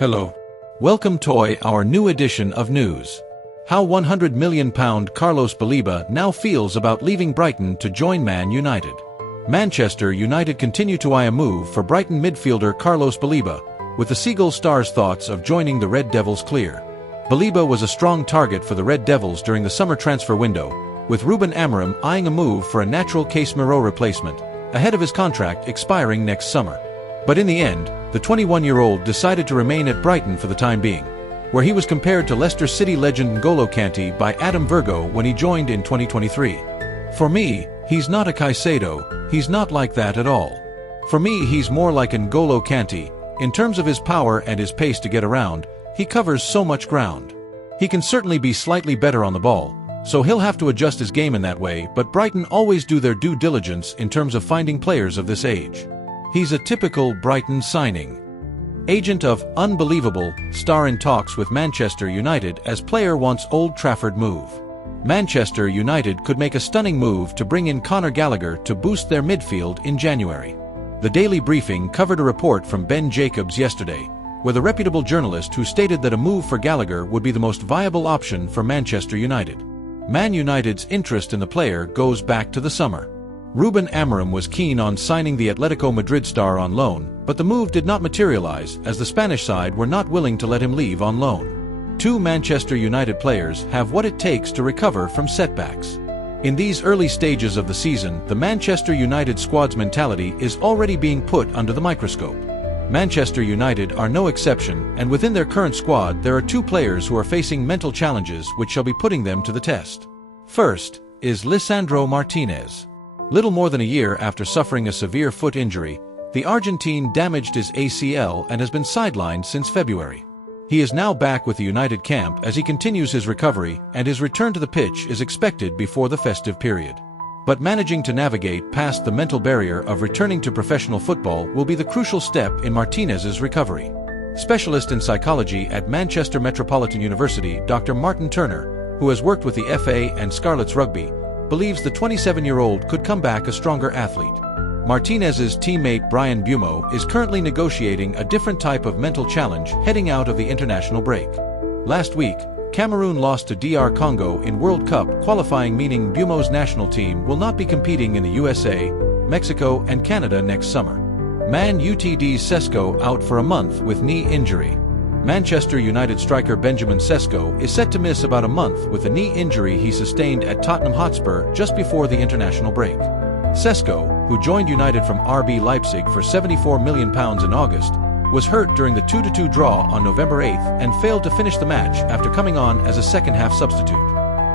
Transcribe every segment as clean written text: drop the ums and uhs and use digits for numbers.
Hello. Welcome to our new edition of news. How £100 million Carlos Baleba now feels about leaving Brighton to join Man United. Manchester United continue to eye a move for Brighton midfielder Carlos Baleba, with the Seagull Stars' thoughts of joining the Red Devils clear. Baleba was a strong target for the Red Devils during the summer transfer window, with Ruben Amorim eyeing a move for a natural Casemiro replacement, ahead of his contract expiring next summer. But in the end, the 21-year-old decided to remain at Brighton for the time being, where he was compared to Leicester City legend N'Golo Kante by Adam Virgo when he joined in 2023. For me, he's not a Caicedo, he's not like that at all. For me, he's more like N'Golo Kante. In terms of his power and his pace to get around, he covers so much ground. He can certainly be slightly better on the ball, so he'll have to adjust his game in that way, but Brighton always do their due diligence in terms of finding players of this age. He's a typical Brighton signing. Agent of Unbelievable, star in talks with Manchester United as player wants Old Trafford move. Manchester United could make a stunning move to bring in Conor Gallagher to boost their midfield in January. The Daily Briefing covered a report from Ben Jacobs yesterday, with a reputable journalist who stated that a move for Gallagher would be the most viable option for Manchester United. Man United's interest in the player goes back to the summer. Ruben Amorim was keen on signing the Atletico Madrid star on loan, but the move did not materialize as the Spanish side were not willing to let him leave on loan. Two Manchester United players have what it takes to recover from setbacks. In these early stages of the season, the Manchester United squad's mentality is already being put under the microscope. Manchester United are no exception, and within their current squad there are two players who are facing mental challenges which shall be putting them to the test. First is Lisandro Martinez. Little more than a year after suffering a severe foot injury, the Argentine damaged his ACL and has been sidelined since February. He is now back with the United camp as he continues his recovery, and his return to the pitch is expected before the festive period. But managing to navigate past the mental barrier of returning to professional football will be the crucial step in Martinez's recovery. Specialist in psychology at Manchester Metropolitan University, Dr. Martin Turner, who has worked with the FA and Scarlets Rugby, believes the 27-year-old could come back a stronger athlete. Martinez's teammate Bryan Mbeumo is currently negotiating a different type of mental challenge heading out of the international break. Last week, Cameroon lost to DR Congo in World Cup qualifying, meaning Mbeumo's national team will not be competing in the USA, Mexico and Canada next summer. Man Utd's Sesko out for a month with knee injury. Manchester United striker Benjamin Sesko is set to miss about a month with a knee injury he sustained at Tottenham Hotspur just before the international break. Sesko, who joined United from RB Leipzig for £74 million in August, was hurt during the 2-2 draw on November 8th and failed to finish the match after coming on as a second-half substitute.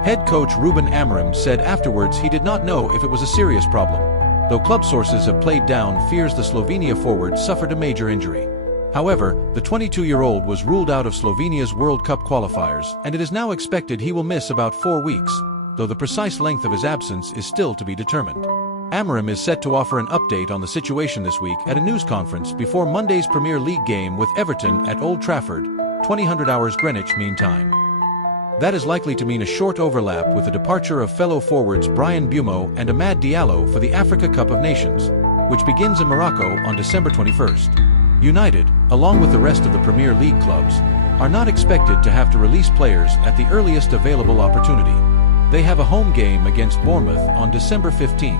Head coach Ruben Amorim said afterwards he did not know if it was a serious problem, though club sources have played down fears the Slovenia forward suffered a major injury. However, the 22-year-old was ruled out of Slovenia's World Cup qualifiers, and it is now expected he will miss about 4 weeks, though the precise length of his absence is still to be determined. Amorim is set to offer an update on the situation this week at a news conference before Monday's Premier League game with Everton at Old Trafford, 2000 hours Greenwich Mean Time. That is likely to mean a short overlap with the departure of fellow forwards Bryan Mbeumo and Amad Diallo for the Africa Cup of Nations, which begins in Morocco on December 21st. United, along with the rest of the Premier League clubs, are not expected to have to release players at the earliest available opportunity. They have a home game against Bournemouth on December 15th.